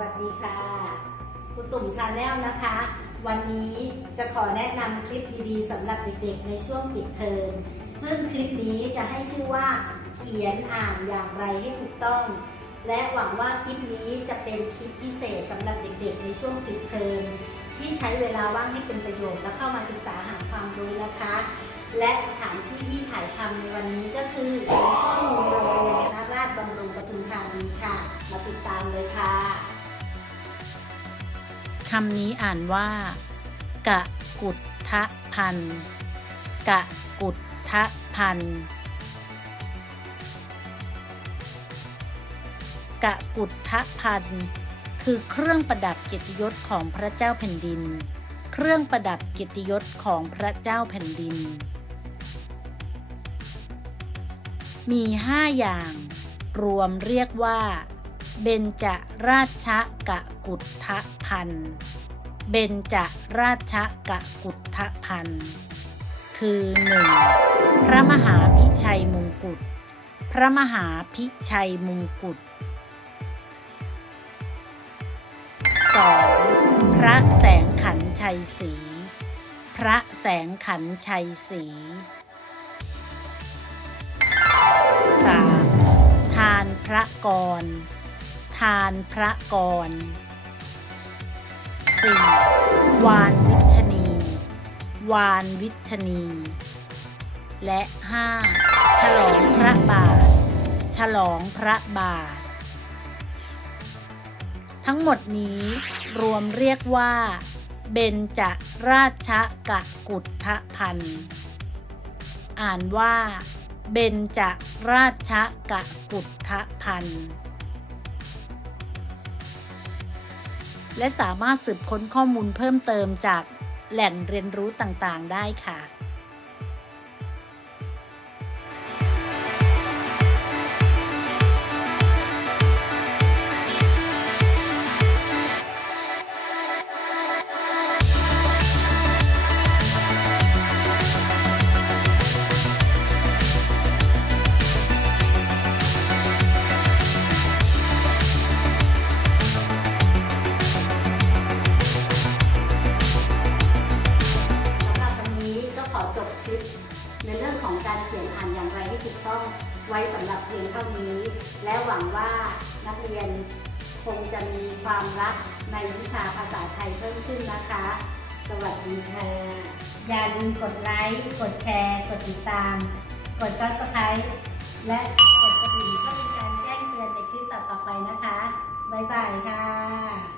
วัสดีค่ะ คุณตุ่มชาแนลนะคะ วันนี้จะขอแนะนำคลิปดีๆสำหรับเด็กๆ ในช่วงปิดเทอมซึ่งคลิปนี้จะให้ชื่อว่าเขียนอ่านอย่างไรให้ถูกต้อง และหวังว่าคลิปนี้จะเป็นคลิปพิเศษสำหรับเด็กๆ ในช่วงปิดเทอมที่ใช้เวลาว่างให้เป็นประโยชน์และเข้ามาศึกษาหาความรู้นะคะ และสถานที่ที่ถ่ายทำในวันนี้ก็คือ คำนี้อ่านว่า กะกุฏทะพัน กะกุฏทะพัน กะกุฏทะพัน คือเครื่องประดับเกียรติยศของพระเจ้าแผ่นดิน เครื่องประดับเกียรติยศของพระเจ้าแผ่นดิน มีห้าอย่าง รวมเรียกว่า เบญจราชกะกุฏทพันเบญจราชกะกุฏทพันคือ 1. พระมหาพิชัยมงกุฎ พระมหาพิชัยมงกุฎ 2. พระแสงขันชัยศรีพระแสงขันชัยศรี 3. ทานพระกร ทานพระกร 4. วานวิชนี วานวิชนี และ 5. ฉลองพระบาท ฉลองพระบาท ทั้งหมดนี้รวมเรียกว่า เบญจราชกะกุฏทพันธ์อ่านว่า เบญจราชกะกุฏทพันธ์ และสามารถสืบค้นข้อมูลเพิ่มเติมจากแหล่งเรียนรู้ต่างๆ ได้ค่ะ ของการเขียนอ่านอย่างไรให้ถูกต้องไว้สำหรับเพียงเท่านี้ และหวังว่านักเรียนคงจะมีความรักในวิชาภาษาไทยเพิ่มขึ้นนะคะ สวัสดีค่ะ อย่าลืมกดไลค์ กดแชร์ กดติดตาม กด subscribe และกดกระดิ่งเพื่อเป็นการแจ้งเตือนในคลิปต่อๆไปนะคะ บ๊ายบายค่ะ